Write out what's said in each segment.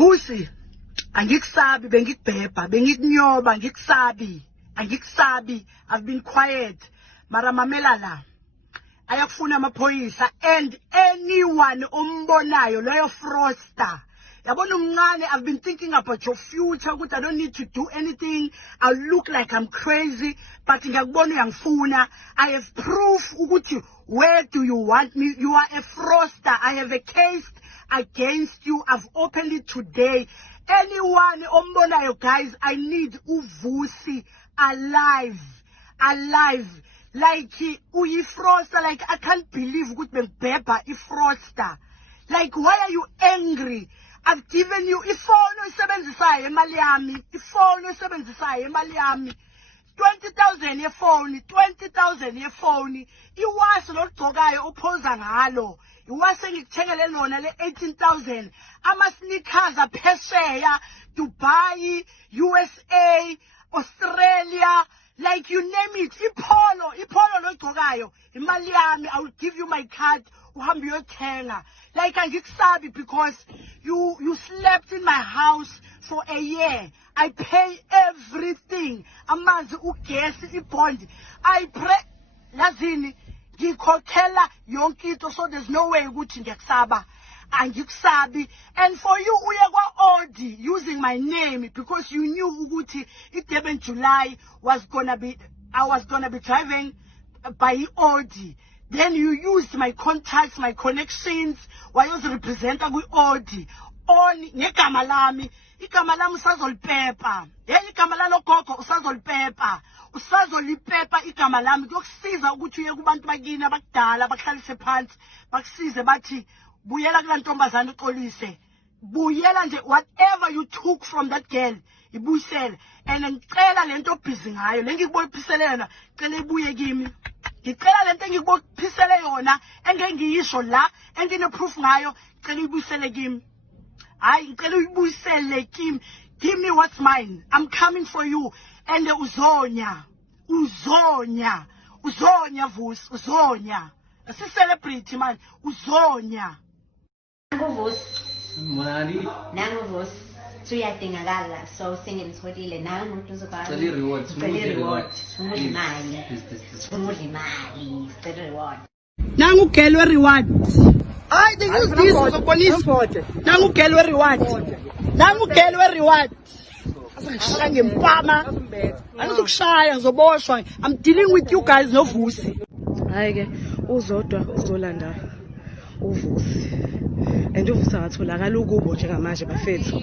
Vusi, angikusabi bengikubhebha, bengikunyoba, angikusabi. I've been quiet. Mara mamela la. Ayakufuna amaphoyisa and anyone ombonayo loyo Froster. Yabona umncane, I've been thinking about your future, ukuthi I don't need to do anything. I look like I'm crazy, but ngiyakubona uyangifuna. I have proof ukuthi where do you want me? You are a Froster. I have a case against you. I've opened it today. Anyone ombonayo, guys, I need uVusi alive. Like uyi-Froster, like I can't believe ukuthi bengibhebha i-Froster. Like, why are you angry? I've given you ifoni oyisebenzisayo imali yami, ifoni oyisebenzisayo imali yami. 20,000 yefoni, 20,000 yefoni. Iwasi logcokayo uphoza ngalo. Iwasi engikuthengele lona le 18,000. Ama-sneakers aphesheya, Dubai, USA, Australia, like you name it. Ipolo logcokayo imali yami. I will give you my card. Uhambe uyothenga. Like angikusabi because you slept in my house for a year. I pay everything. Amanzi, ugesi, ibond. I pray. Lazini, ngikhokhela yonke into, so there's no way ukuthi ngiyakusaba. Angikusabi. And for you, uye kwa Audi using my name because you knew ukuthi i-Durban July was gonna be, I was gonna be driving by Audi. Then you used my contacts, my connections, wayozirepresenta kwi-Audi. On ngegama lami, igama lami usazolipepa. Igama lalogogo usazolipepa. Usazolipepa igama lami. Kuyokusiza ukuthi uye kubantu bakini abakudala bakuhlalise phansi, bakusize bathi buyela kula ntombazana uxolise. Buyela nje, whatever you took from that girl, ibuyisele. And ngicela lento busy ngayo, le ngikubophisele yona, cela ibuye kimi. Ngicela lento engikubophisele yona, engengiyisho la, engine-proof ngayo, cela uyibuyisele kimi. Hayi, ngicela uyibuyisele kimi. Give me what's mine. I'm coming for you. And uzonya Vusi, uzonya. Asi-celebrity man, uzonya. Nangu Vusi. Suyadingakala, so sengilitholile nangu umuntu uzokwazi. Cela reward. Sifuna imali. Cela reward. Nangu gelwe reward. Hayi, they use this uzobonisa. Nangu gelwe reward. Asangishaya ngempama. Angizokushaya, ngizoboshwa. I'm dealing with you guys no Vusi. Hayi ke uzodwa uzolanda uVusi. And uVusi angatholakala ukubo njengamanje bafethu.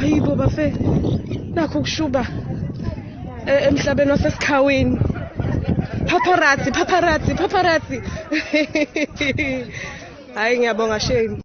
Hayibo bafethu. Nakho ukushuba emhlabeni wasesikhaweni. Paparazzi. Hayi ngiyabonga shame.